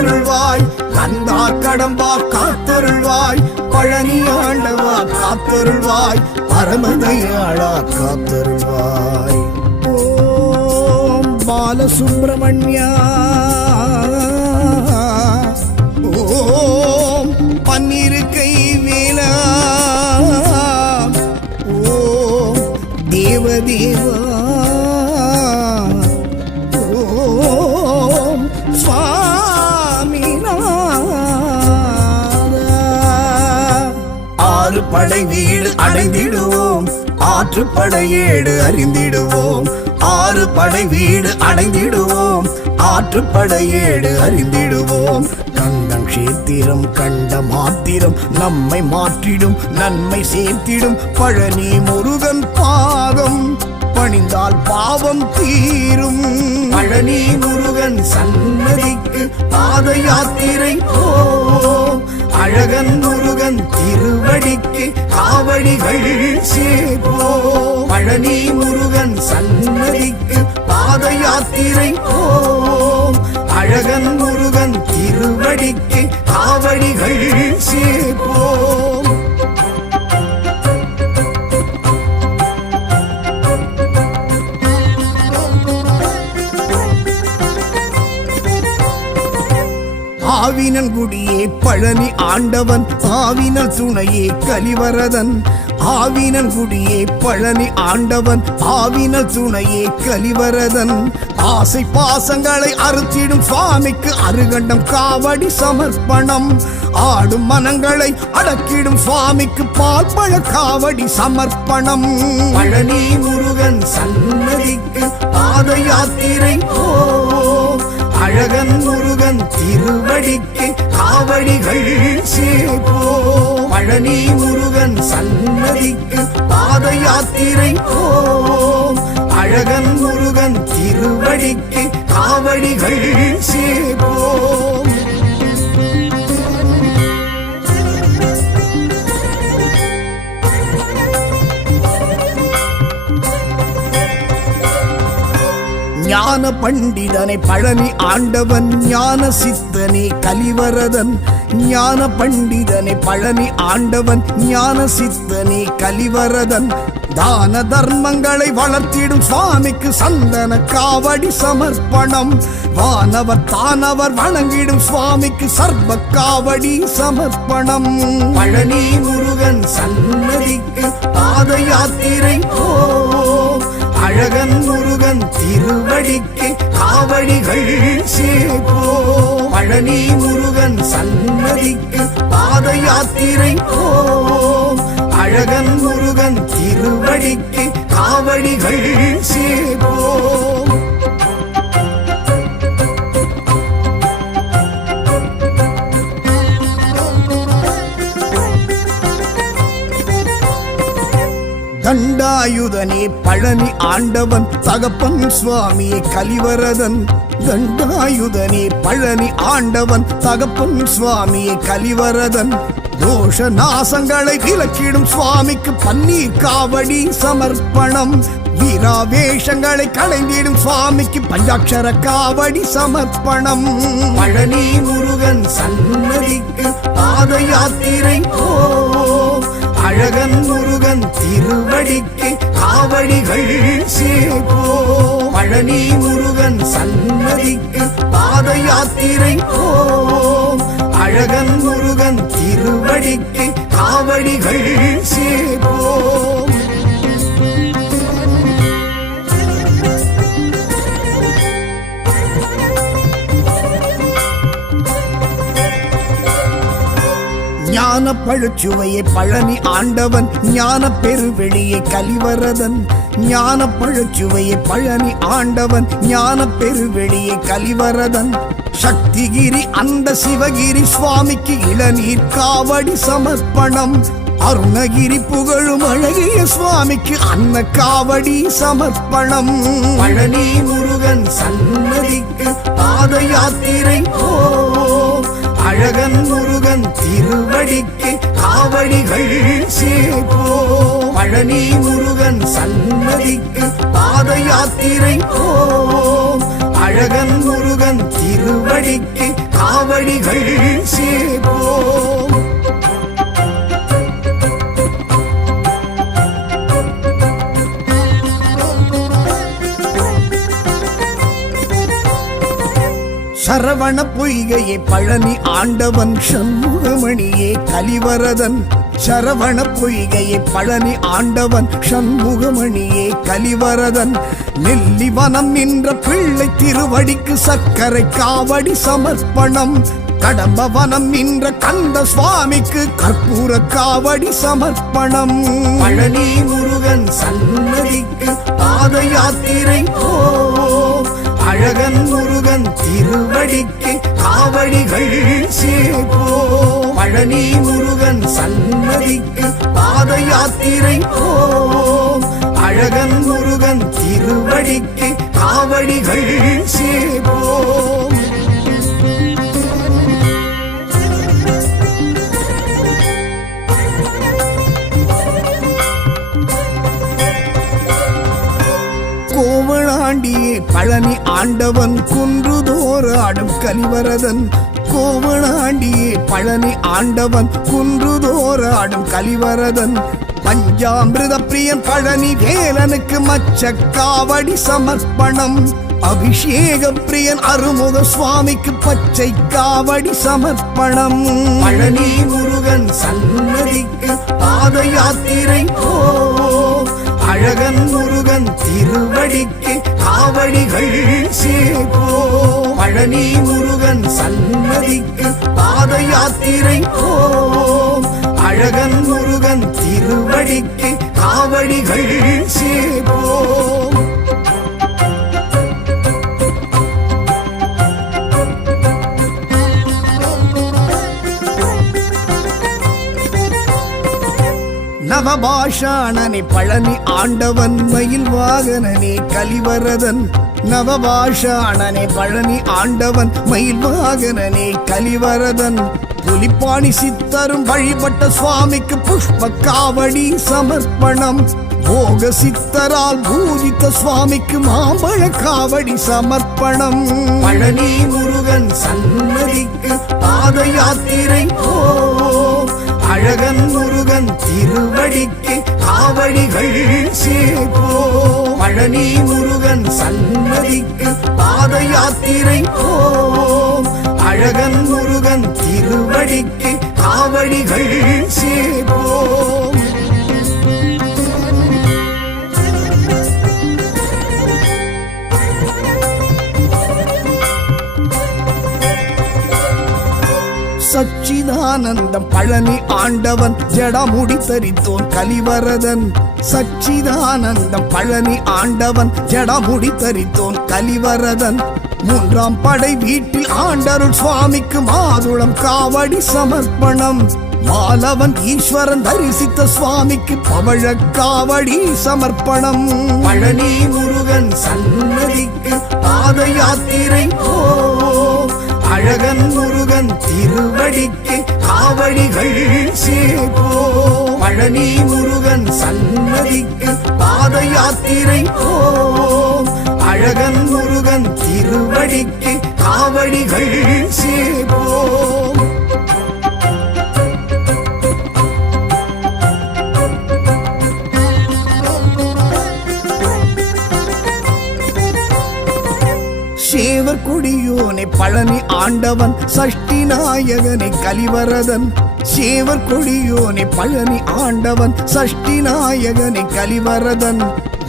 காத்தருள்வாய், கந்தா கடம்பா காத்தருள்வாய், பழனி ஆண்டவா காத்தருள்வாய், பரமதயாளா காத்தருள்வாய். ஓம் பாலசுப்ரமணியா, ஓம் பன்னிருக்கை வேலா, ஓம் தேவதேவா, ஓம் சுவாமிநாதா. ஆறு படை வீடு அடைந்திடுவோம், ஆற்றுப்படையேடு அறிந்திடுவோம். ஆறு படை வீடு அடைந்திடுவோம், ஆற்றுப்படையேடு அறிந்திடுவோம். கந்தன் கஷேத்திரம் கண்ட மாத்திரம் நம்மை மாற்றிடும், நன்மை சேர்த்திடும். பழனி முருகன் பாதம் பணிந்தால் பாவம் தீரும். பழனி முருகன் சன்னதிக்கு பாத யாத்திரை போம். அழகன் முருகன் திருவடிக்கு காவடிகள் சேர்ப்போம். பழனி முருகன் சன்னதிக்கு பாத யாத்திரை போம். அழகன் முருகன் திருவடிக்கு காவடிகள் சேர்ப்போம். ஆவினன் குடியே பழனி ஆண்டவன், ஆவினல் துணையே கலிவரதன். ஆவினன் குடியே பழனி ஆண்டவன், ஆவினல் துணையே கலிவரதன். ஆசை பாசங்களை அறுத்திடும் சுவாமிக்கு அருகண்டம் காவடி சமர்ப்பணம். ஆடும் மனங்களை அடக்கிடும் சுவாமிக்கு பால் பழ காவடி சமர்ப்பணம். பழனி முருகன் சன்னதிக்கு பாத யாத்திரை போம். அழகன் முருகன் திருவடிக்கு காவடிகள் சேர்ப்போம். பழனி முருகன் சன்னதிக்கு பாத யாத்திரை போம். அழகன் முருகன் திருவடிக்கு காவடிகள் சேர்ப்போம். ஞான பண்டிதனை பழனி ஆண்டவன், ஞான சித்தனே கலிவரதன். ஞான பண்டிதனை பழனி ஆண்டவன், ஞான சித்தனே கலிவரதன். தான தர்மங்களை வளர்த்திடும் சுவாமிக்கு சந்தன காவடி சமர்ப்பணம். வானவர் தானவர் வணங்கிடும் சுவாமிக்கு சர்வ காவடி சமர்ப்பணம். பழனி முருகன் சன்னதிக்கு பாத யாத்திரை போம். அழகன் முருகன் திருவடிக்கு காவடிகள் சேர்ப்போம். பழனி முருகன் சன்னதிக்கு பாத யாத்திரை போம். அழகன் முருகன் திருவடிக்கு காவடிகள் சேர்ப்போம். தண்டாயுதனே பழனி ஆண்டவன், தகப்பன் சுவாமியே கலிவரதன். தண்டாயுதனே பழனி ஆண்டவன், தகப்பன் சுவாமியே கலிவரதன். தோஷ நாசங்களை விலக்கிடும் சுவாமிக்கு பன்னீர் காவடி சமர்ப்பணம். வீராவேஷங்களை களைந்திடும் சுவாமிக்கு பஞ்சாட்சர காவடி சமர்ப்பணம். பழனி முருகன் சன்னதிக்கு பாத யாத்திரை போம். அழகன் முருகன் திருவடிக்கு காவடிகள் சேர்ப்போம். பழனி முருகன் சன்னதிக்கு பாத யாத்திரை போம். அழகன் முருகன் திருவடிக்கு காவடிகள் சேர்ப்போம். ஞான பழுச்சுவையை பழனி ஆண்டவன், ஞான பெருவெளியை கலிவரதன். ஞான பழுச்சுவையை பழனி ஆண்டவன், ஞான பெருவெளியை கலிவரதன். சக்திகிரி அந்த சிவகிரி சுவாமிக்கு இளநீர் காவடி சமர்ப்பணம். அருணகிரி புகழும் அழகிய சுவாமிக்கு அன்ன காவடி சமர்ப்பணம். பழனி முருகன் சன்னதிக்கு பாத யாத்திரை போம். அழகன் முருகன் திருவடிக்கு காவடிகள் சேர்ப்போம். பழனி முருகன் சன்னதிக்கு பாத யாத்திரை போம். அழகன் முருகன் திருவடிக்கு காவடிகள் சேர்ப்போம். சரவண பொய்கையே பழனி ஆண்டவன் சண்முகமணியே கலிவரதன். சரவண பொய்கையே பழனி ஆண்டவன் சண்முகமணியே கலிவரதன். நெல்லிவனம் நின்ற பிள்ளை திருவடிக்கு சர்க்கரை காவடி சமர்ப்பணம். கடம்பவனம் நின்ற கந்த சுவாமிக்கு கற்பூர காவடி சமர்ப்பணம். பழனி முருகன் சன்னதிக்கு பாத யாத்திரை போவோம். அழகன் முருகன் திருவடிக்கு காவடிகள் சேர்ப்போம். பழனி முருகன் சன்னதிக்கு பாத யாத்திரை போவோம். அழகன் முருகன் திருவடிக்கு காவடிகள் சேர்ப்போம். கோவளாண்டியே பழனி ஆண்டவன் குன்றுதோறாடும் கலிவரதன். கோவளாண்டியே பழனி ஆண்டவன் குன்றுதோறாடும் கலிவரதன். பஞ்சாமிருத பிரியன் பழனி வேலனுக்கு மச்ச காவடி சமர்ப்பணம். அபிஷேக பிரியன் அருமுக சுவாமிக்கு பச்சை காவடி சமர்ப்பணம். பழனி முருகன் சன்னதிக்கு பாத யாத்திரை போவோம். அழகன் முருகன் திருவடிக்கு காவடிகள் சேர்ப்போம். பழனி முருகன் சன்னதிக்கு பாத யாத்திரை போவோம். அழகன் முருகன் திருவடிக்கு காவடிகள் சேர்ப்போம். நவபாஷாணனே பழனி ஆண்டவன் மயில் வாகனனே கலிவரதன். நவபாஷாணனே பழனி ஆண்டவன் மயில் வாகனனே கலிவரதன். புலிப்பாணி சித்தரும் வழிபட்ட சுவாமிக்கு புஷ்ப காவடி சமர்ப்பணம். போக சித்தரால் பூஜித்த சுவாமிக்கு மாம்பழ காவடி சமர்ப்பணம். பழனி முருகன் சன்னதிக்கு பாத யாத்திரை போவோம். அழகன் முருகன் திருவடிக்கு காவடிகள் சேர்ப்போம். பழனி முருகன் சன்னதிக்கு பாத யாத்திரை போவோம். அழகன் முருகன் திருவடிக்கு காவடிகள் சேர்ப்போம். சச்சிதானந்தம் பழனி ஆண்டவன் ஜடமுடி தரித்தோன் கலிவரதன். சச்சிதானந்தம் பழனி ஆண்டவன் ஜடமுடி தரித்தோன் கலிவரதன். மூன்றாம் படை வீட்டில் ஆண்டருள் சுவாமிக்கு மாதுளம் காவடி சமர்ப்பணம். மாலவன் ஈஸ்வரன் தரிசித்த சுவாமிக்கு பவழ காவடி சமர்ப்பணம். பழனி முருகன் சன்னதிக்கு பாத யாத்திரை போவோம். அழகன் முருகன் திருவடிக்கு காவடிகள் சேர்ப்போம். பழனி முருகன் சன்னதிக்கு பாத யாத்திரை போவோம். அழகன் முருகன் திருவடிக்கு காவடிகள் சேர்ப்போம். சேவர் கொடியோனே பழனி ஆண்டவன் சஷ்டி நாயகனே கலிவரதன். சேவர் கொடியோனே பழனி ஆண்டவன் சஷ்டி நாயகனே கலிவரதன்.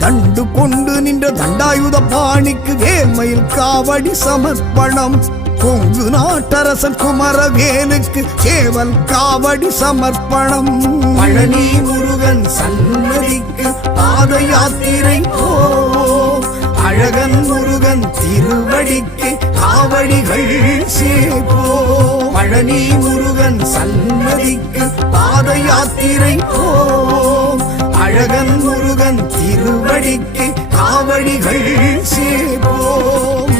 தண்டு கொண்டு நின்ற தண்டாயுத பாணிக்கு வேல்மயில் காவடி சமர்ப்பணம். கொங்கு நாட்டரசன் குமரவேலுக்கு சேவல் காவடி சமர்ப்பணம். பழனி முருகன் சன்னதிக்கு பாத யாத்திரை போவோம். அழகன் முருகன் திருவடிக்கு காவடிகள் சேர்ப்போம். பழனி முருகன் சன்னதிக்கு பாத யாத்திரை போவோம். அழகன் முருகன் திருவடிக்கு காவடிகள் சேர்ப்போம்.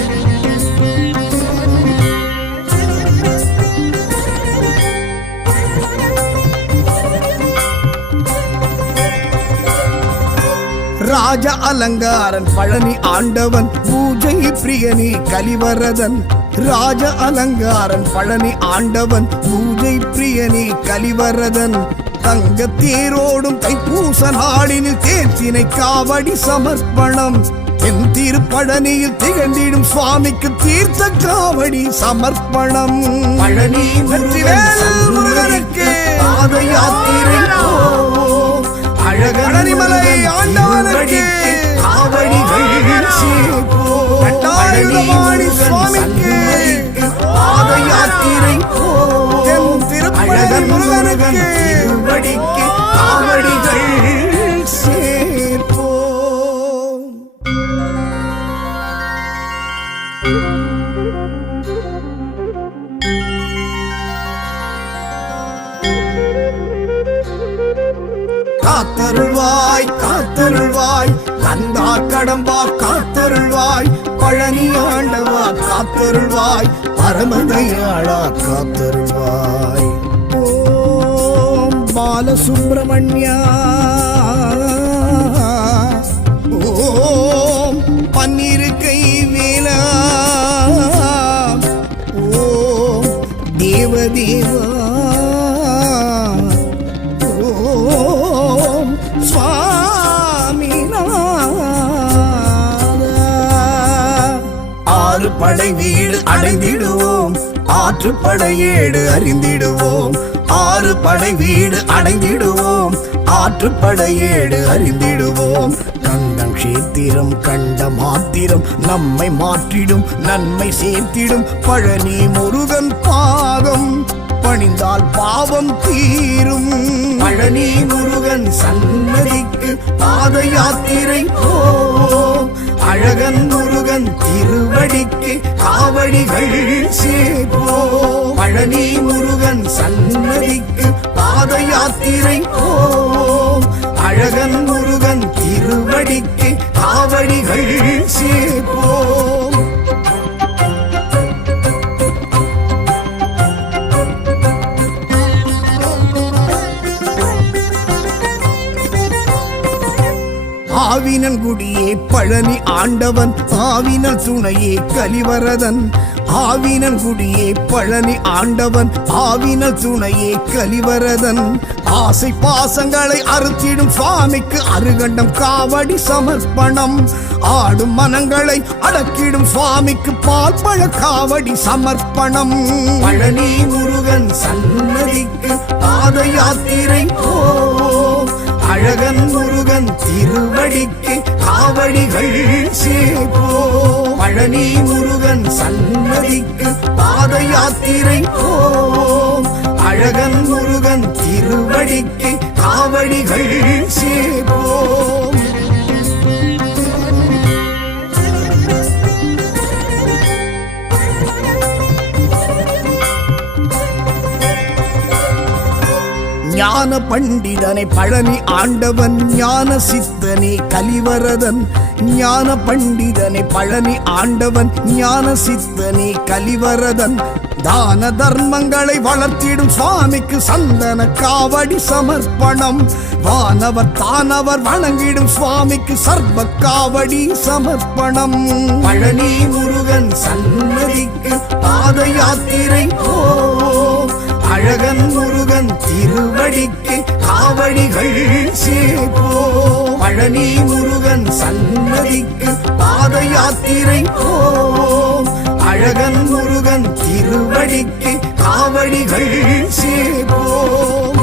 ராஜ அலங்காரன் பழனி ஆண்டவன் பூஜை பிரியனே கலிவரதன். ராஜ அலங்காரன் பழனி ஆண்டவன் பூஜை பிரியனே கலிவரதன் தங்க தேரோடும் தைப்பூச நாளினில் தேர்ச்சினை காவடி சமர்ப்பணம் என் திருப்பழனியில் திகழ்ந்திடும் சுவாமிக்கு தீர்த்த காவடி சமர்ப்பணம் பழனி முருகனுக்கு பாத யாத்திரை அழகனிமலை ஆண்டவனுக்கு காவடிகள் சுவாமிக்கு பாத யாத்திரை திருப்பழகன் முருகனுக்கு திருவடிக்கு காவடிகள் சேர்ப்போம். காத்தருள்வாய் காத்தருள்வாய் கந்தா கடம்பா காத்தருள்வாய் பழனி ஆண்டவா காத்தருள்வாய் பரமதயாளா காத்தருள்வாய். ஓம் பாலசுப்ரமணியா ஓம் பன்னிருக்கை வேலா ஓம் தேவதேவா ஓம் சுவாமிநாதா. ஆறு படை வீடு அடைந்திடுவோம் ஆற்றுப்படையேடு அறிந்திடுவோம். ஆறு படை வீடு அடைந்திடுவோம் ஆற்றுப்படையேடு அறிந்திடுவோம். கண்டம் கஷேத்திரம் கண்ட மாத்திரம் நம்மை மாற்றிடும் நன்மை சேர்த்திடும் பழனி முருகன் பாதம் பணிந்தால் பாவம் தீரும். பழனி முருகன் சன்னதிக்கு பாத யாத்திரை போம். அழகன் முருகன் திருவடிக்கு காவடிகள் சேர்ப்போம். பழனி முருகன் சன்னதிக்கு பாத யாத்திரை போம். அழகன் முருகன் திருவடிக்கு காவடிகள் சேர்ப்போம். ஆவினன் குடியே பழனி ஆண்டவன் ஆவினல் துணையே கலிவரதன். ஆவினன் குடியே பழனி ஆண்டவன் ஆவினல் துணையே கலிவரதன். ஆசை பாசங்களை அறுத்திடும் சுவாமிக்கு அருகண்டம் காவடி சமர்ப்பணம். ஆடும் மனங்களை அடக்கிடும் சுவாமிக்கு பால் பழ காவடி சமர்ப்பணம். பழனி முருகன் சன்னதிக்கு பாத யாத்திரை போம். அழகன் முருகன் திருவடிக்கு காவடிகள் சேர்ப்போம். பழனி முருகன் சன்னதிக்கு பாத யாத்திரை போம். அழகன் முருகன் திருவடிக்கு காவடிகள் சேர்ப்போம். ஞான பண்டிதனை பழனி ஆண்டவன் ஞான சித்தனே கலிவரதன். ஞான பண்டிதனை பழனி ஆண்டவன் ஞான சித்தனே கலிவரதன். தான தர்மங்களை வளர்த்திடும் சுவாமிக்கு சந்தன காவடி சமர்ப்பணம். வானவர் தானவர் வணங்கிடும் சுவாமிக்கு சர்வ காவடி சமர்ப்பணம். பழனி முருகன் சன்னதிக்கு பாத யாத்திரை போம். அழகன் முருகன் திருவடிக்கு காவடிகள் சேர்ப்போம். பழனி முருகன் சன்னதிக்கு பாத யாத்திரை போம். அழகன் முருகன் திருவடிக்கு காவடிகள் சேர்ப்போம்.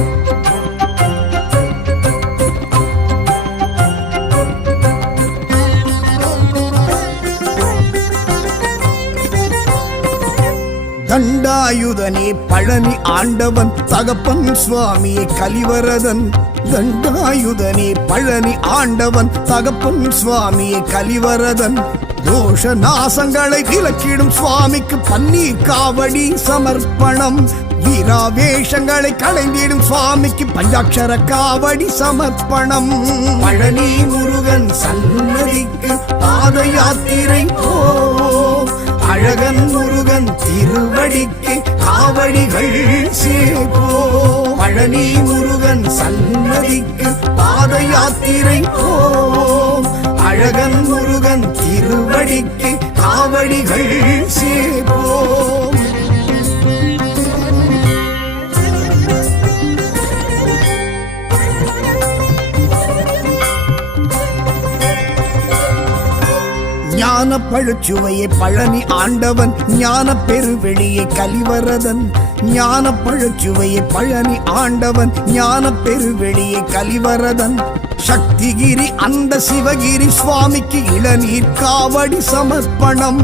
தண்டாயுதனே பழனி ஆண்டவன் தகப்பன் சுவாமியே கலிவரதன். தண்டாயுதனே பழனி ஆண்டவன் தகப்பன் சுவாமியே கலிவரதன். தோஷ நாசங்களை விலக்கிடும் சுவாமிக்கு பன்னீர் காவடி சமர்ப்பணம். வீராவேஷங்களை களைந்திடும் சுவாமிக்கு பஞ்சாட்சர காவடி சமர்ப்பணம். பழனி முருகன் சன்னதிக்கு பாத யாத்திரை போம். அழகன் முருகன் திருவடிக்கு காவடிகள் சேர்ப்போம். பழனி முருகன் சன்னதிக்கு பாத யாத்திரை போம். அழகன் முருகன் திருவடிக்கு காவடிகள் சேர்ப்போம். ஞான பழச்சுவையை பழனி ஆண்டவன் ஞான பெருவெளியை கலிவரதன் ஞான பழச்சுவையை பழனி ஆண்டவன் ஞான பெருவெளியை கலிவரதன் சக்திகிரி அந்த சிவகிரி சுவாமிக்கு இளநீர் காவடி சமர்ப்பணம்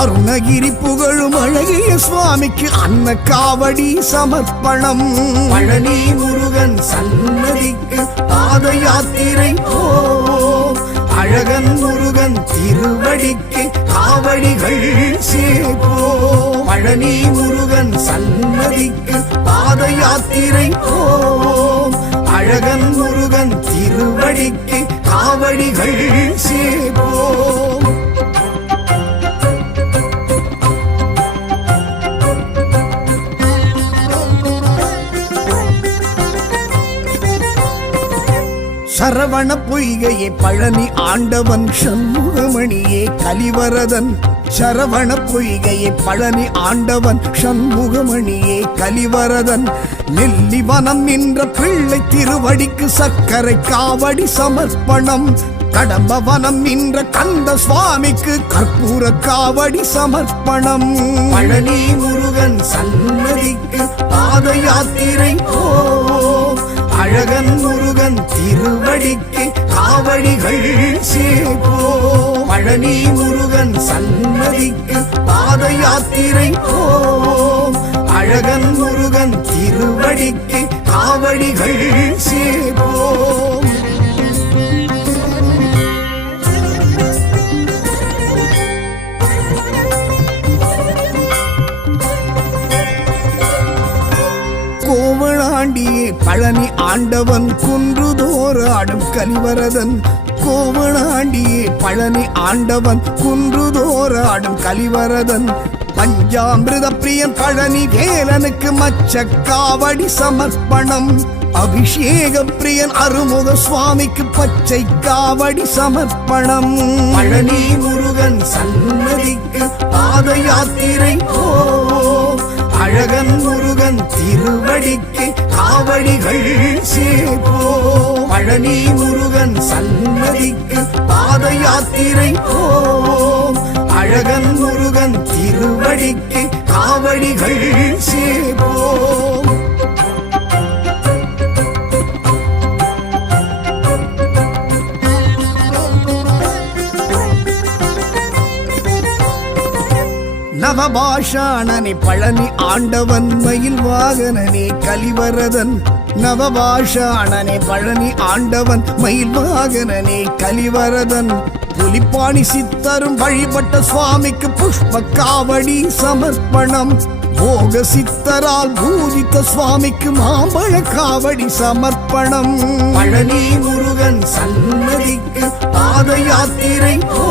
அருணகிரி புகழும் அழகிய சுவாமிக்கு அன்ன காவடி சமர்ப்பணம் பழனி முருகன் சன்னதிக்கு பாத யாத்திரை போ அழகன் முருகன் திருவடிக்கு காவடிகள் சேப்போ பழனி முருகன் சன்னதிக்கு பாத யாத்திரை போ அழகன் முருகன் திருவடிக்கு காவடிகள் சேப்போ சரவண பொய்கையே பழனி ஆண்டவன் சண்முகமணியே கலிவரதன் சரவண பொய்கையே பழனி ஆண்டவன் சண்முகமணியே கலிவரதன் நெல்லிவனம் நின்ற பிள்ளை திருவடிக்கு சக்கரை காவடி சமர்ப்பணம் கடம்பவனம் நின்ற கந்த சுவாமிக்கு கற்பூர காவடி சமர்ப்பணம் பழனி முருகன் சன்னதிக்கு பாத யாத்திரை போ அழகன் முருகன் திருவடிக்கு காவடிகள் சேப்போ பழனி முருகன் சன்னதிக்கு பாத யாத்திரை போ அழகன் முருகன் திருவடிக்கு காவடிகள் சேப்போ கோவளாண்டியே பழனி ஆண்டவன் குன்றுதோறு ஆடும் கலிவரதன் கோவளாண்டியே பழனி ஆண்டவன் குன்றுதோறு ஆடும் கலிவரதன் பஞ்சாமிருத பிரியன் பழனி வேலனுக்கு மச்ச காவடி சமர்ப்பணம் அபிஷேக பிரியன் அருமுக சுவாமிக்கு பச்சை காவடி சமர்ப்பணம் பழனி முருகன் சன்னதிக்கு பாத யாத்திரை போ அழகன் முருகன் திருவடிக்கு காவடிகள் சேப்போ பழனி முருகன் சன்னதிக்கு பாத யாத்திரை போ அழகன் முருகன் திருவடிக்கு காவடிகள் சேப்போ நவபாஷாணனே பழனி ஆண்டவன் மயில் வாகனனே கலிவரதன் நவபாஷாணனே பழனி ஆண்டவன் மயில் வாகனனே கலிவரதன் புலிப்பாணி சித்தரும் வழிபட்ட சுவாமிக்கு புஷ்ப காவடி சமர்ப்பணம் போக சித்தரால் பூஜித்த சுவாமிக்கு மாம்பழ காவடி சமர்ப்பணம் பழனி முருகன் சன்னதிக்கு பாத யாத்திரை போ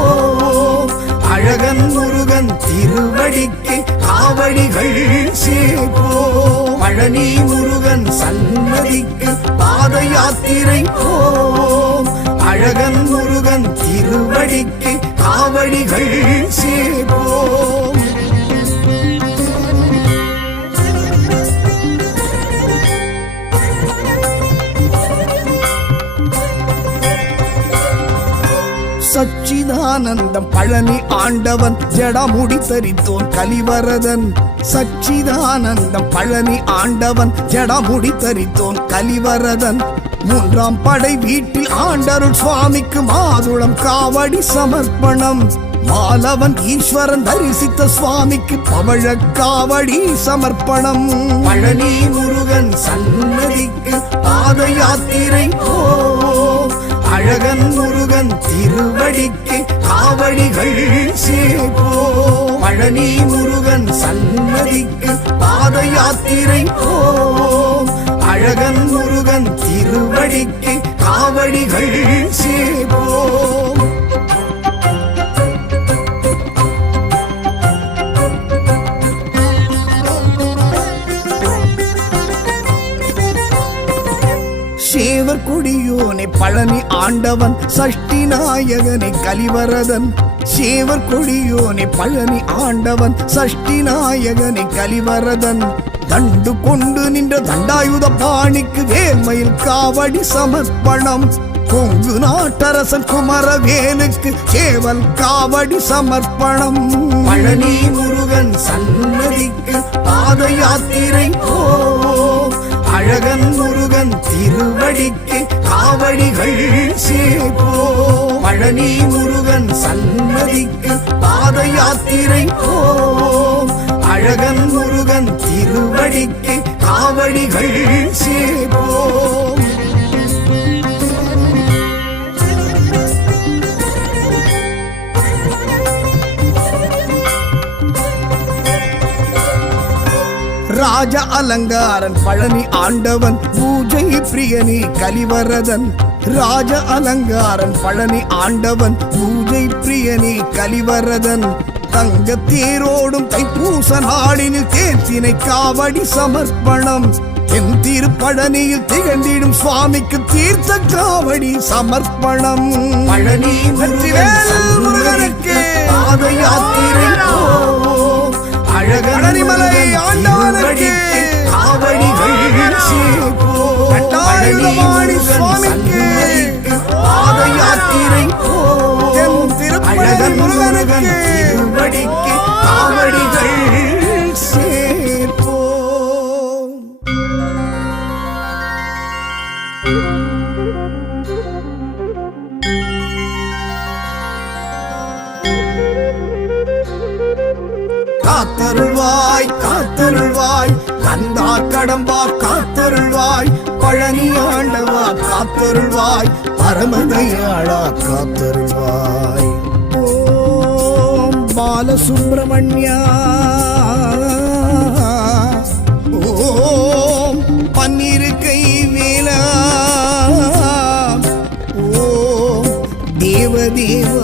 அழகன் முருகன் திருவடிக்கு காவடிகள் சேப்போ பழனி முருகன் சன்னதிக்கு பாத யாத்திரை போ அழகன் முருகன் திருவடிக்கு காவடிகள் சேப்போ சச்சிதானந்தம் பழனி ஆண்டவன் ஜடமுடி தரித்தோன் கலிவரதன் சச்சிதானந்தம் பழனி ஆண்டவன் ஜடமுடி தரித்தோன் கலிவரதன் மூன்றாம் படை வீட்டில் ஆண்டருள் சுவாமிக்கு மாதுளம் காவடி சமர்ப்பணம் மாலவன் ஈஸ்வரன் தரிசித்த சுவாமிக்கு பவழ காவடி சமர்ப்பணம் பழனி முருகன் சன்னதிக்கு பாத யாத்திரை போ அழகன் முருகன் திருவடிக்கு காவடிகள் சேப்போ பழனி முருகன் சன்னதிக்கு பாத யாத்திரை போ அழகன் முருகன் திருவடிக்கு காவடிகள் சேப்போ சேவர் கொடியோனை பழனி ஆண்டவன் சஷ்டி நாயகனை கலிவரதன் சேவர் கொடியோனை பழனி ஆண்டவன் சஷ்டி நாயகனை கலிவரதன் தண்டு கொண்டு நின்ற தண்டாயுத பாணிக்கு வேல்மயில் காவடி சமர்ப்பணம் கொங்கு நாட்டரசன் குமரவேலுக்கு சேவல் காவடி சமர்ப்பணம். பழனி முருகன் சன்னதிக்கு பாத யாத்திரை போவோம். அழகன் முருகன் திருவடிக்கு காவடிகள் சேர்ப்போம். பழனி முருகன் சன்னதிக்கு பாத யாத்திரை போவோம். அழகன் முருகன் திருவடிக்கு காவடிகள் சேர்ப்போம். ராஜ அலங்காரன் பழனி ஆண்டவன் பூஜை பிரியனி கலிவரதன். ராஜ அலங்காரன் பழனி ஆண்டவன் பூஜை பிரியனி கலிவரதன். தங்க தேரோடும் தைப்பூச நாளினில் தேர்த்தினை காவடி சமர்ப்பணம். என் திருப்பழனியில் திகழ்ந்திடும் சுவாமிக்கு தீர்த்த காவடி சமர்ப்பணம். பழனி முருகனுக்கு பாத யாத்திரை போவோம். அழகனிமலை ஆண்டவனுக்கு காவடிகள் சேர்ப்போம். கட்டாயுதவாணி சுவாமிக்கு பாத யாத்திரை போவோம். அழகன் முருகனுக்கு திருவடிக்கு காவடிகள் சேர்ப்போம். காத்தருள்வாய் காத்தருள்வாய் கந்தா கடம்பா காத்தருள்வாய். பழனி ஆண்டவா காத்தருள்வாய். பரமதயாளா காத்தருள்வாய். ஓம் பாலசுப்ரமணியா. ஓம் பன்னிருக்கை வேலா. ஓம் தேவதேவா.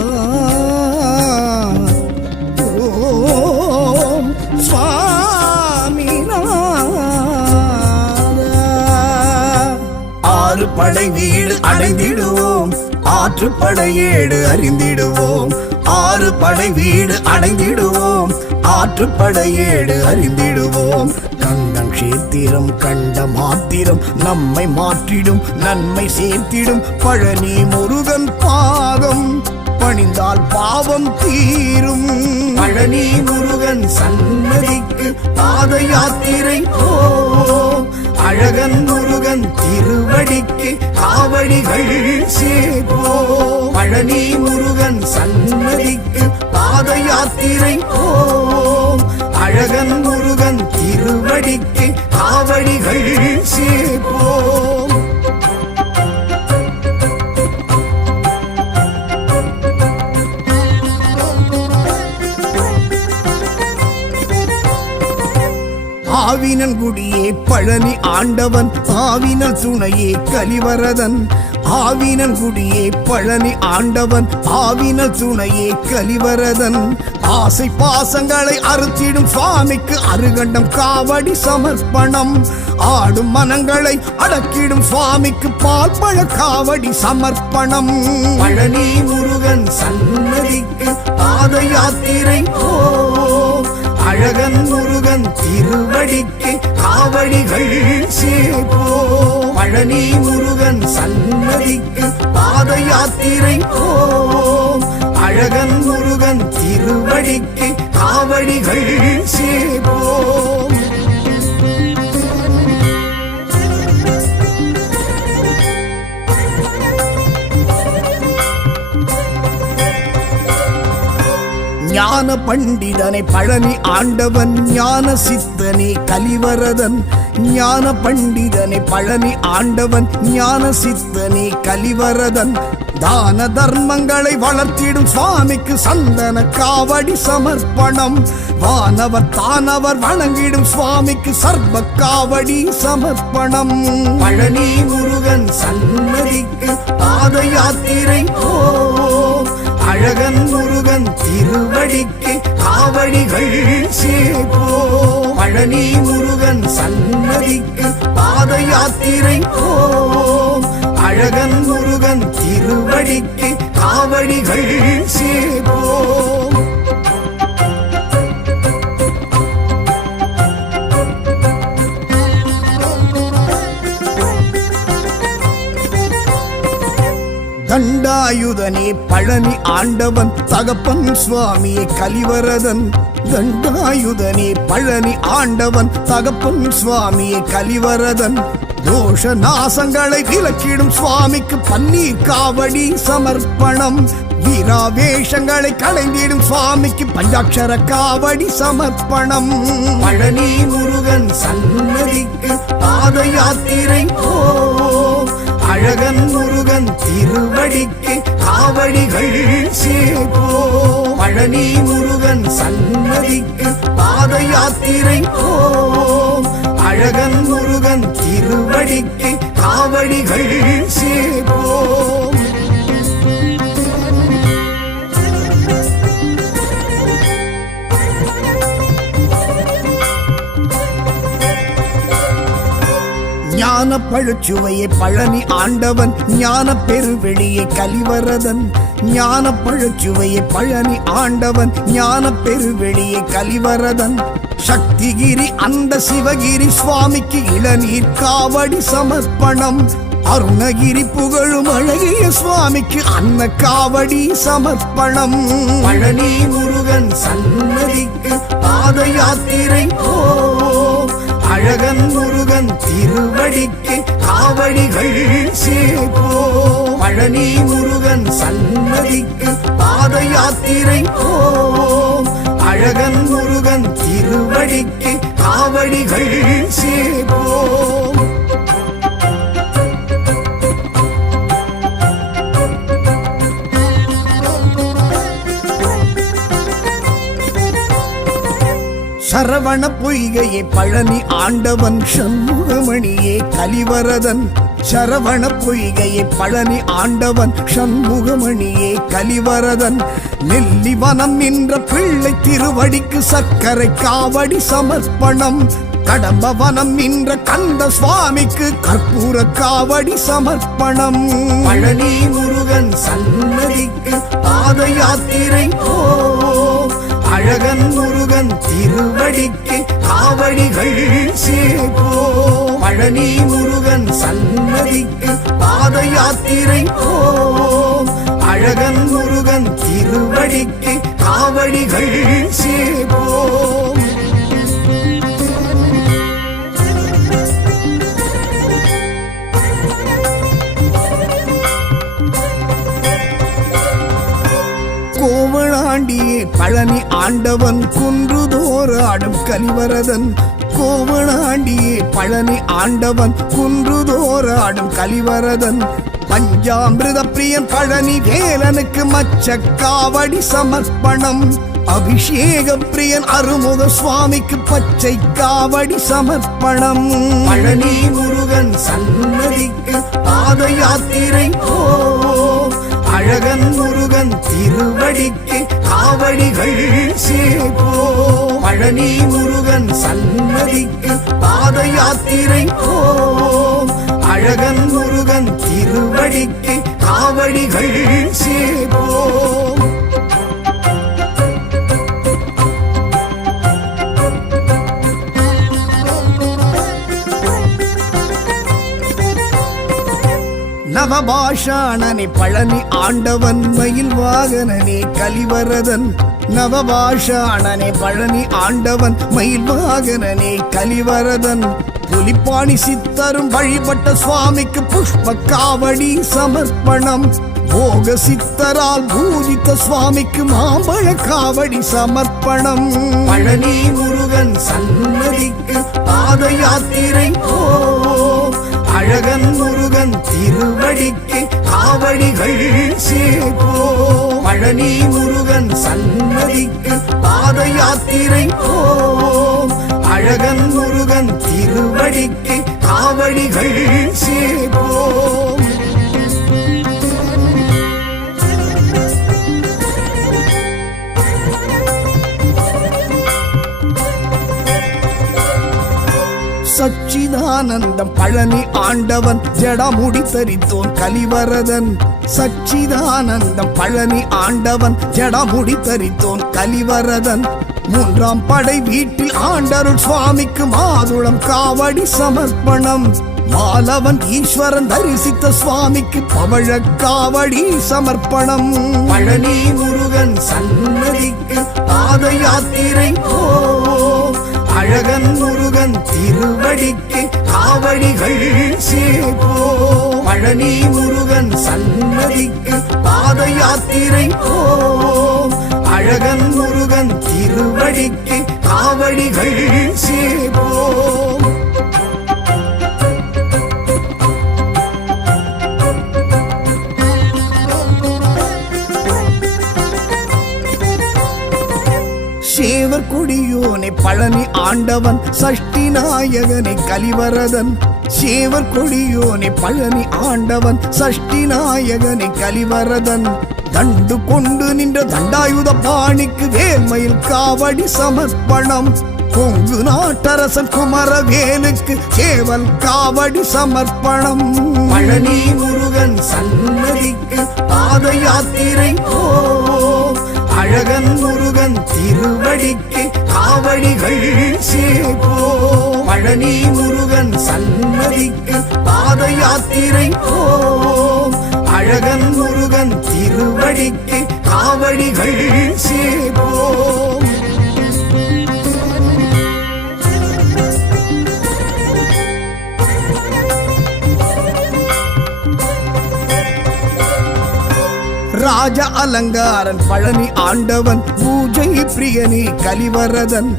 படை வீடு அடைந்திடுவோம். ஆற்றுப்படை ஏடு அறிந்திடுவோம். ஆறு படை வீடு அடைந்திடுவோம். ஆற்றுப்படை ஏடு அறிந்திடுவோம். கண்டம் கஷேத்திரம் கண்ட மாத்திரம் நம்மை மாற்றிடும் நன்மை சேர்த்திடும் பழனி முருகன் பாதம் பணிந்தால் பாவம் தீரும். பழனி முருகன் சன்னதிக்கு பாத யாத்திரை போவோம். அழகன் முருகன் திருவடிக்கு காவடிகள் சேர்ப்போம். பழனி முருகன் சன்னதிக்கு பாத யாத்திரை போவோம். அழகன் முருகன் திருவடிக்கு காவடிகள் சேர்ப்போம். ஆவினன்குடியே பழனி ஆண்டவன் ஆவினல் துணையே கலிவரதன். ஆவினன்குடியே பழனி ஆண்டவன் ஆவினல் துணையே கலிவரதன். ஆசை பாசங்களை அறுத்திடும் சுவாமிக்கு அருகண்டம் காவடி சமர்ப்பணம். ஆடும் மனங்களை அடக்கிடும் சுவாமிக்கு பால் பழ காவடி சமர்ப்பணம். பழனி முருகன் சன்னதிக்கு பாத யாத்திரை போவோம். அழகன் முருகன் திருவடிக்கு காவடிகள் சேர்ப்போம். பழனி முருகன் சன்னதிக்கு பாத யாத்திரை போவோம். அழகன் முருகன் திருவடிக்கு காவடிகள் சேர்ப்போம். ஞான பண்டிதனை பழனி ஆண்டவன் ஞான சித்தனே கலிவரதன். ஞான பண்டிதனை பழனி ஆண்டவன் ஞான சித்தனே கலிவரதன். தான தர்மங்களை வளர்த்திடும் சுவாமிக்கு சந்தன காவடி சமர்ப்பணம். வானவர் தானவர் வணங்கிடும் சுவாமிக்கு சர்வ காவடி சமர்ப்பணம். பழனி முருகன் சன்னதிக்கு பாத யாத்திரை போவோம். அழகன் முருகன் திருவடிக்கு காவடிகள் சேர்ப்போம். பழனி முருகன் சன்னதிக்கு பாத யாத்திரை போவோம். அழகன் முருகன் திருவடிக்கு காவடிகள் சேர்ப்போம். தண்டாயுதனே பழனி ஆண்டவன் தகப்பன் சுவாமியே கலிவரதன் தண்டாயுதனே பழனி ஆண்டவன் தகப்பன் சுவாமியே கலிவரதன் தோஷ நாசங்களை விலக்கிடும் சுவாமிக்கு பன்னீர் காவடி சமர்ப்பணம் வீராவேஷங்களை களைந்திடும் சுவாமிக்கு பஞ்சாட்சர காவடி சமர்ப்பணம் பழனி முருகன் சன்னதிக்கு பாத யாத்திரை போ அழகன் முருகன் திருவடிக்கு காவடிகள் சேப்போ பழனி முருகன் சன்னதிக்கு பாத யாத்திரை போ அழகன் முருகன் திருவடிக்கு காவடிகள் சேப்போ ஞான பழுச்சுவையை பழனி ஆண்டவன் ஞான பெருவெளியை கலிவரதன் ஞான பழுச்சுவையை பழனி ஆண்டவன் ஞான பெருவெளியை கலிவரதன் சக்திகிரி அந்த சிவகிரி சுவாமிக்கு இளநீர் காவடி சமர்ப்பணம் அருணகிரி புகழும் அழகிய சுவாமிக்கு அன்ன காவடி சமர்ப்பணம் பழனி முருகன் சன்னதிக்கு பாத யாத்திரை போ அழகன் முருகன் திருவடிக்கு காவடிகள் சேப்போ பழனி முருகன் சன்னதிக்கு பாத யாத்திரை போ அழகன் முருகன் திருவடிக்கு காவடிகள் சேப்போ சரவண பொய்கையே பழனி ஆண்டவன் சண்முகமணியே கலிவரதன் சரவண பொய்கையே பழனி ஆண்டவன் சண்முகமணியே கலிவரதன் நெல்லிவனம் நின்ற பிள்ளை திருவடிக்கு சர்க்கரை காவடி சமர்ப்பணம் கடம்பவனம் நின்ற கந்த சுவாமிக்கு கற்பூர காவடி சமர்ப்பணம் பழனி முருகன் சன்னதிக்கு பாத யாத்திரை போ அழகன் முருகன் திருவடிக்கு காவடிகள் சேப்போ பழனி முருகன் சன்னதிக்கு பாத யாத்திரை போ அழகன் முருகன் திருவடிக்கு காவடிகள் சேப்போ கோவளாண்டியே பழனி ஆண்டவன் குன்றுதோறு ஆடும் கலிவரதன் கோவளாண்டியே பழனி ஆண்டவன் குன்றுதோறு ஆடும் கலிவரதன் பஞ்சாமிருத பிரியன் பழனி வேலனுக்கு மச்ச காவடி சமர்ப்பணம் அபிஷேக பிரியன் அருமுக சுவாமிக்கு பச்சை காவடி சமர்ப்பணம் பழனி முருகன் சன்னதிக்கு பாத யாத்திரை போ அழகன் முருகன் திருவடிக்கு காவடிகள் சேப்போ பழனி முருகன் சன்னதிக்கு பாத யாத்திரை போ அழகன் முருகன் திருவடிக்கு காவடிகள் சேப்போ நவபாஷாணனே பழனி ஆண்டவன் மயில் வாகனனே கலிவரதன் நவபாஷாணனே பழனி ஆண்டவன் மயில் வாகனனே கலிவரதன் புலிப்பாணி சித்தரும் வழிபட்ட சுவாமிக்கு புஷ்ப காவடி சமர்ப்பணம் போக சித்தரால் பூஜித்த சுவாமிக்கு மாம்பழ காவடி சமர்ப்பணம் பழனி முருகன் சன்னதிக்கு பாத யாத்திரை போ அழகன் முருகன் திருவடிக்கு காவடிகள் சேப்போ பழனி முருகன் சன்னதிக்கு பாத யாத்திரை போ அழகன் முருகன் திருவடிக்கு காவடிகள் சேப்போ சச்சிதானந்தம் பழனி ஆண்டவன் ஜடமுடி தரித்தோன் கலிவரதன் சச்சிதானந்தம் பழனி ஆண்டவன் ஜடமுடி தரித்தோன் கலிவரதன் மூன்றாம் படை வீட்டில் ஆண்டருள் சுவாமிக்கு மாதுளம் காவடி சமர்ப்பணம் மாலவன் ஈஸ்வரன் தரிசித்த சுவாமிக்கு பவழக்காவடி சமர்ப்பணம். பழனி முருகன் சன்னதிக்கு பாத யாத்திரை போவோம். அழகன் முருகன் திருவடிக்கு காவடிகள் சேர்ப்போம். பழனி முருகன் சன்னதிக்கு பாத யாத்திரை போவோம். அழகன் முருகன் திருவடிக்கு காவடிகள் சேர்ப்போம். சேவர் கொடியோனை பழனி ஆண்டவன் சஷ்டி நாயகனை கலிவரதன். சேவர் கொடியோனை பழனி ஆண்டவன் சஷ்டி நாயகனை கலிவரதன். தண்டு கொண்டு நின்ற தண்டாயுத பாணிக்கு வேல்மயில் காவடி சமர்ப்பணம். கொங்கு நாட்டரசன் குமரவேலுக்கு சேவல் காவடி சமர்ப்பணம். பழனி முருகன் சன்னதிக்கு பாத யாத்திரை போவோம். அழகன் முருகன் திருவடிக்கு காவடிகள் சேர்ப்போம். பழனி முருகன் சன்னதிக்கு பாத யாத்திரை போவோம். அழகன் முருகன் திருவடிக்கு காவடிகள் சேர்ப்போம். ராஜ அலங்காரன் பழனி ஆண்டவன் பூஜை பிரியனே கலிவரதன்.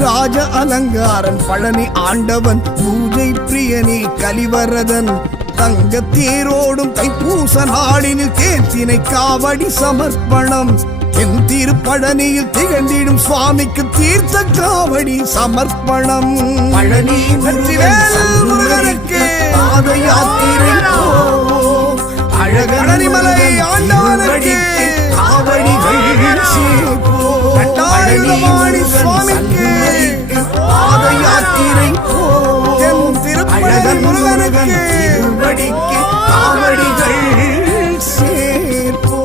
ராஜ அலங்காரன் பழனி ஆண்டவன் பூஜை பிரியனே கலிவரதன். தங்க தேரோடும் தைப்பூச நாளினில் தேர்த்தினை காவடி சமர்ப்பணம். என் திருப்பழனியில் திகழ்ந்திடும் சுவாமிக்கு தீர்த்த காவடி சமர்ப்பணம். பழனி முருகனுக்கு பாத யாத்திரை போவோம். அழகன் மலை ஆண்டவனுக்கு காவடிகள் சேர்ப்போம். பழனி சுவாமிக்கு பாத யாத்திரை போவோம். அழகன் முருகனுக்கு திருவடிக்கு காவடிகள் சேர்ப்போம்.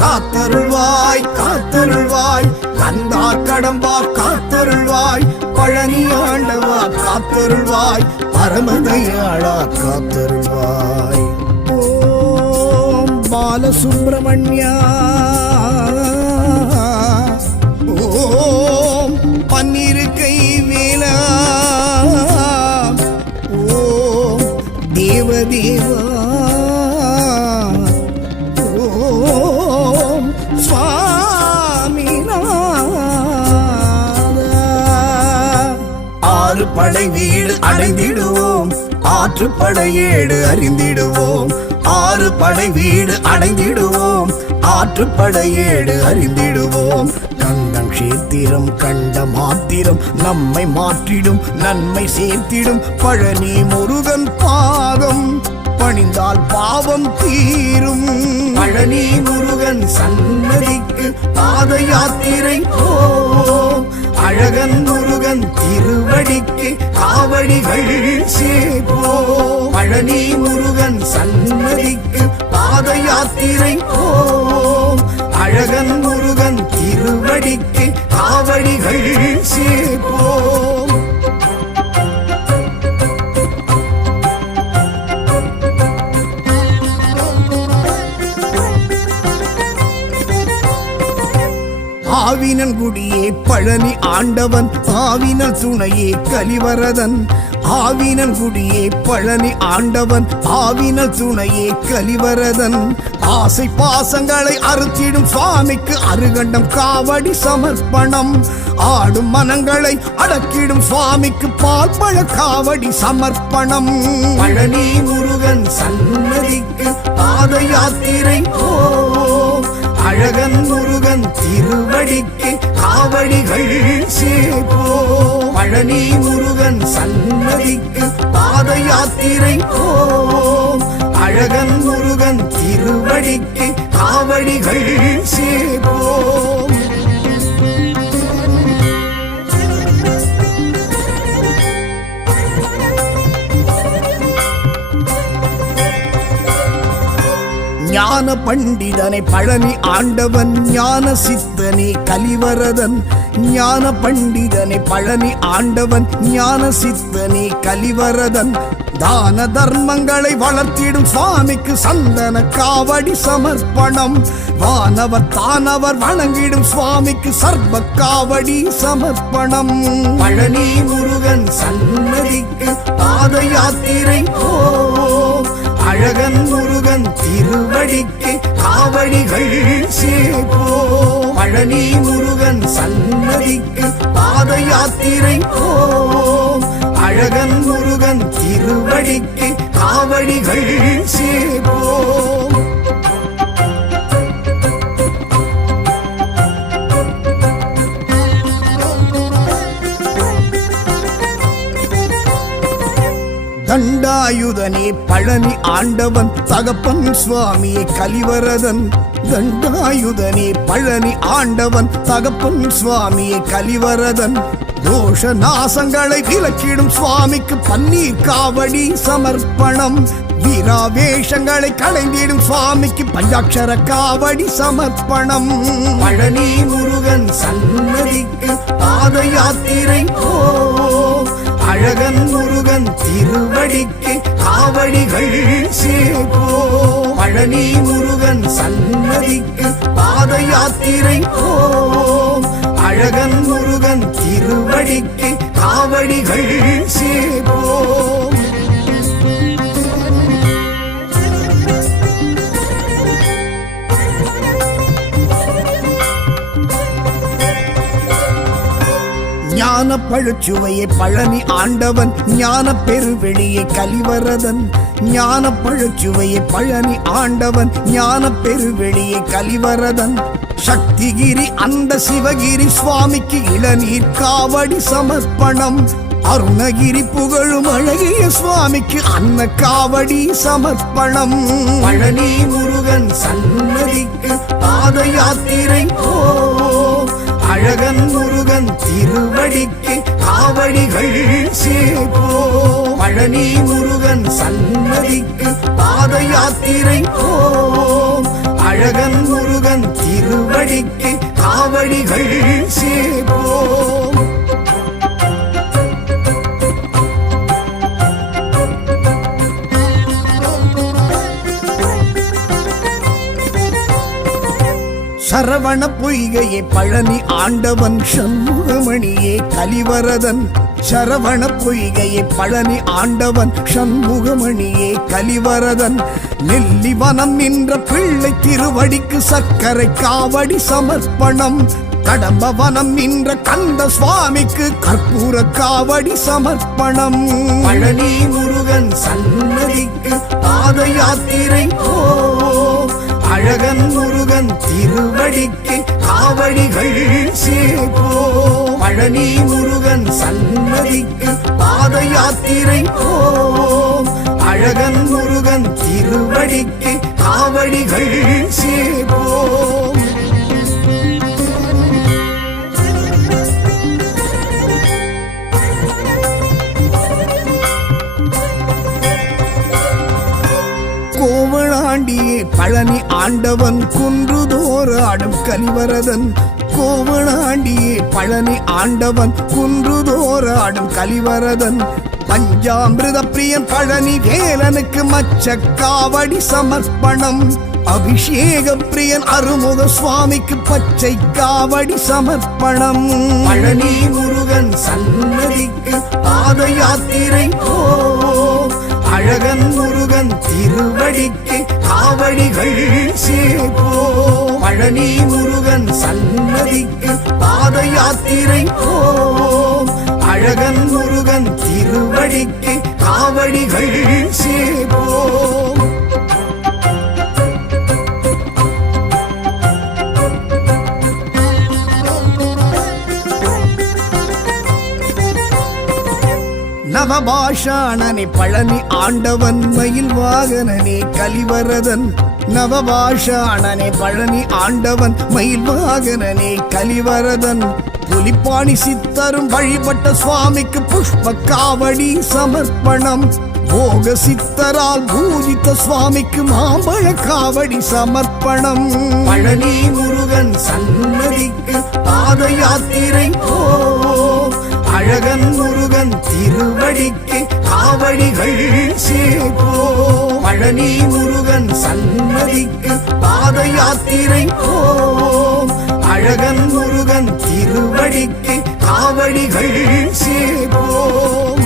காத்தருள்வாய் காத்தருள்வாய் கந்தா கடம்பா காத்தருள்வாய். பழனி ஆண்டவா காத்தருள்வாய். பரமதயாளா காத்தருள்வாய். ஓம் பாலசுப்ரமணியா. ஓம் பன்னிருக்கை வேலா. ஓம் தேவதேவா. படை வீடு அடைந்திடுவோம். ஆற்றுப்படையேடு அறிந்திடுவோம். ஆறு படை வீடு அடைந்திடுவோம். ஆற்றுப்படையேடு அறிந்திடுவோம். கந்தன் கஷேத்திரம் கண்ட மாத்திரம் நம்மை மாற்றிடும் நன்மை சேர்த்திடும். பழனி முருகன் பாதம் பணிந்தால் பாவம் தீரும். பழனி முருகன் சன்னதிக்கு பாத யாத்திரை போவோம். அழகன் முருகன் திருவடிக்கு காவடிகள் சேர்ப்போம். பழனி முருகன் சன்னதிக்கு பாத யாத்திரை போவோம். அழகன் முருகன் திருவடிக்கு காவடிகள் சேர்ப்போம். ஆவினன் குடியே பழனி ஆண்டவன் ஆவினல் துணையே கலிவரதன். ஆவினன் குடியே பழனி ஆண்டவன் ஆவினல் துணையே கலிவரதன். ஆசை பாசங்களை அறுத்திடும் சுவாமிக்கு அருகண்டம் காவடி சமர்ப்பணம். ஆடும் மனங்களை அடக்கிடும் சுவாமிக்கு பால் பழ காவடி சமர்ப்பணம். பழனி முருகன் சன்னதிக்கு பாத யாத்திரை போவோம். அழகன் முருகன் திருவடிக்கு காவடிகள் சேர்ப்போம். பழனி முருகன் சன்னதிக்கு பாத யாத்திரை போவோம். அழகன் முருகன் திருவடிக்கு காவடிகள் சேர்ப்போம். ஞான பண்டிதனை பழனி ஆண்டவன் ஞான சித்தனே கலிவரதன் ஞான பண்டிதனை பழனி ஆண்டவன் ஞான சித்தனே கலிவரதன் தான தர்மங்களை வளர்த்திடும் சுவாமிக்கு சந்தன காவடி சமர்ப்பணம் வானவர் தானவர் வணங்கிடும் சுவாமிக்கு சர்வ காவடி சமர்ப்பணம் பழனி முருகன் சன்னதிக்கு பாத யாத்திரை போ அழகன் முருகன் திருவடிக்கு காவடிகள் சேப்போ பழனி முருகன் சன்னதிக்கு பாத யாத்திரை போ அழகன் முருகன் திருவடிக்கு காவடிகள் சேப்போ தண்டாயுதனே பழனி ஆண்டவன் தகப்பன் சுவாமியை கலிவரதன் தண்டாயுதனே பழனி ஆண்டவன் தகப்பன் சுவாமியை கலிவரதன் தோஷ நாசங்களை விலக்கிடும் சுவாமிக்கு பன்னீர் காவடி சமர்ப்பணம் வீராவேஷங்களை களைந்திடும் சுவாமிக்கு பஞ்சாட்சர காவடி சமர்ப்பணம் பழனி முருகன் சன்னதிக்கு பாத யாத்திரை போ அழகன் முருகன் திருவடிக்கு காவடிகள் சேப்போ பழனி முருகன் சன்னதிக்கு பாத யாத்திரை போ அழகன் முருகன் திருவடிக்கு காவடிகள் சேப்போ ஞான பழுச்சுவையை பழனி ஆண்டவன் ஞான பெருவெளியை கலிவரதன் ஞான பழுச்சுவையை பழனி ஆண்டவன் ஞான பெருவெளியை கலிவரதன் சக்திகிரி அந்த சிவகிரி சுவாமிக்கு இளநீர் காவடி சமர்ப்பணம் அருணகிரி புகழும் அழகிய சுவாமிக்கு அன்ன காவடி சமர்ப்பணம் பழனி முருகன் சன்னதிக்கு பாத யாத்திரை போ அழகன் முருகன் திருவடிக்கு காவடிகள் சேப்போ பழனி முருகன் சன்னதிக்கு பாத யாத்திரை போ அழகன் முருகன் திருவடிக்கு காவடிகள் சேப்போ சரவண பொய்கையே பழனி ஆண்டவன் சண்முகமணியே கலிவரதன் சரவண பொய்கையே பழனி ஆண்டவன் சண்முகமணியே கலிவரதன் நெல்லிவனம் நின்ற பிள்ளை திருவடிக்கு சர்க்கரை காவடி சமர்ப்பணம் கடம்பவனம் நின்ற கந்த சுவாமிக்கு கற்பூர காவடி சமர்ப்பணம் பழனி முருகன் சன்னதிக்கு பாத யாத்திரை போ அழகன் முருகன் திருவடிக்கு காவடிகள் சேப்போ பழனி முருகன் சன்னதிக்கு பாத யாத்திரை போ அழகன் முருகன் திருவடிக்கு காவடிகள் சேப்போ கோவளாண்டியே பழனி ஆண்டவன் குன்றுதோறாடும் கலிவரதன் கோவளாண்டியே பழனி ஆண்டவன் குன்றுதோறாடும் கலிவரதன் பஞ்சாமிருத பிரியன் பழனி வேலனுக்கு மச்ச காவடி சமர்ப்பணம் அபிஷேக பிரியன் அருமுக சுவாமிக்கு பச்சை காவடி சமர்ப்பணம் பழனி முருகன் சன்னதிக்கு பாத யாத்திரை போ அழகன் முருகன் திருவடிக்கு காவடிகள் சேப்போ பழனி முருகன் சன்னதிக்கு பாத யாத்திரை போ அழகன் முருகன் திருவடிக்கு காவடிகள் சேப்போ நவபாஷாணனே பழனி ஆண்டவன் மயில் வாகனனே கலிவரதன் நவபாஷாணனே பழனி ஆண்டவன் மயில் வாகனனே கலிவரதன் புலிப்பாணி சித்தரும் வழிபட்ட சுவாமிக்கு புஷ்ப காவடி சமர்ப்பணம் போக சித்தரால் பூஜித்த சுவாமிக்கு மாம்பழ காவடி சமர்ப்பணம். பழனி முருகன் சன்னதிக்கு பாத யாத்திரை போவோம். அழகன் முருகன் திருவடிக்கு காவடிகள் சேர்ப்போம். பழனி முருகன் சன்னதிக்கு பாத யாத்திரை போவோம். அழகன் முருகன் திருவடிக்கு காவடிகள் சேர்ப்போம்.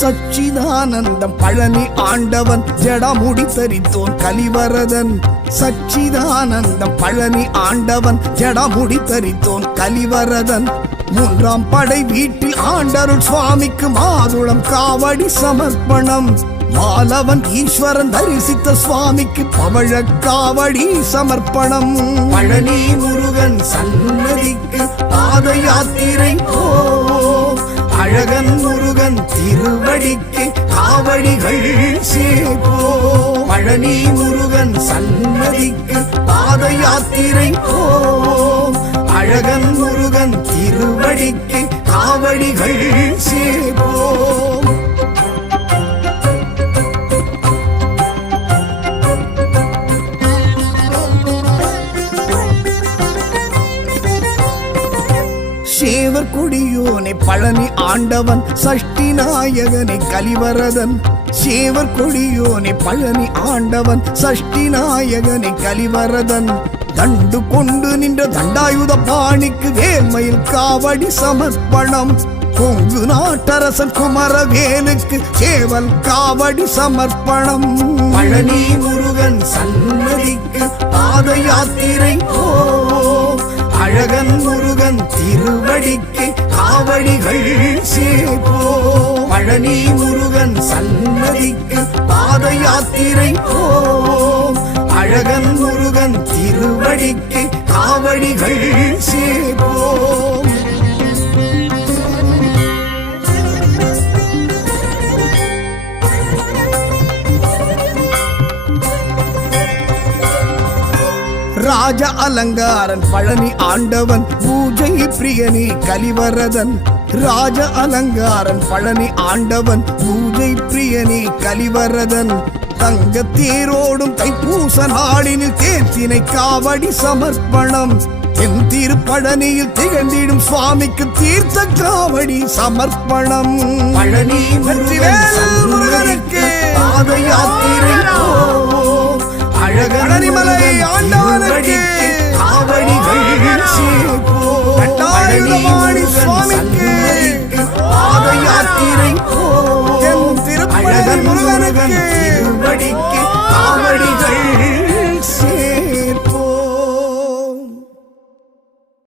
சச்சிதானந்தம் பழனி ஆண்டவன் ஜடமுடி தரித்தோன் கலிவரதன். சச்சிதானந்தம் பழனி ஆண்டவன் ஜடமுடி தரித்தோன் கலிவரதன். மூன்றாம் படை வீட்டில் ஆண்டருள் சுவாமிக்கு மாதுளம் காவடி சமர்ப்பணம். மாலவன் ஈஸ்வரன் தரிசித்த சுவாமிக்கு பவழ காவடி சமர்ப்பணம். பழனி முருகன் சன்னதிக்கு பாத யாத்திரை போவோம். அழகன் முருகன் திருவடிக்கு காவடிகள் சேர்ப்போம். பழனி முருகன் சன்னதிக்கு பாத யாத்திரை போவோம். அழகன் முருகன் திருவடிக்கு காவடிகள் சேர்ப்போம். சேவர் கொடியோனை பழனி ஆண்டவன் சஷ்டி நாயகனை கலிவரதன். சேவர் கொடியோனை பழனி ஆண்டவன் சஷ்டி நாயகனை கலிவரதன். தண்டு கொண்டு நின்ற தண்டாயுத பாணிக்கு வேல்மயில் காவடி சமர்ப்பணம். கொங்கு நாட்டரசன் குமரவேலுக்கு சேவல் காவடி சமர்ப்பணம். பழனி முருகன் சன்னதிக்கு பாத யாத்திரை போவோம். அழகன் முருகன் திருவடிக்கு காவடிகள் சேர்ப்போம். பழனி முருகன் சன்னதிக்கு பாத யாத்திரை போவோம். அழகன் முருகன் திருவடிக்கு காவடிகள் சேர்ப்போம். ராஜ அலங்காரன் பழனி ஆண்டவன் பூஜை பிரியனே கலிவரதன். ராஜ அலங்காரன் பழனி ஆண்டவன் பூஜை பிரியனே கலிவரதன். தங்க தேரோடும் தைப்பூச நாளினில் தேர்த்தினை காவடி சமர்ப்பணம். என் திருப்பழனியில் திகழ்ந்திடும் சுவாமிக்கு தீர்த்த காவடி சமர்ப்பணம். பழனி முருகனுக்கு பாத யாத்திரை போவோம். அழகன் மலை ஆண்டவனுக்கு காவடிகள் சேர்ப்போம். பழனி சுவாமிக்கு பாத யாத்திரை போவோம். அழகன் முருகனுக்கு திருவடிக்கு காவடிகள் சேர்ப்போம்.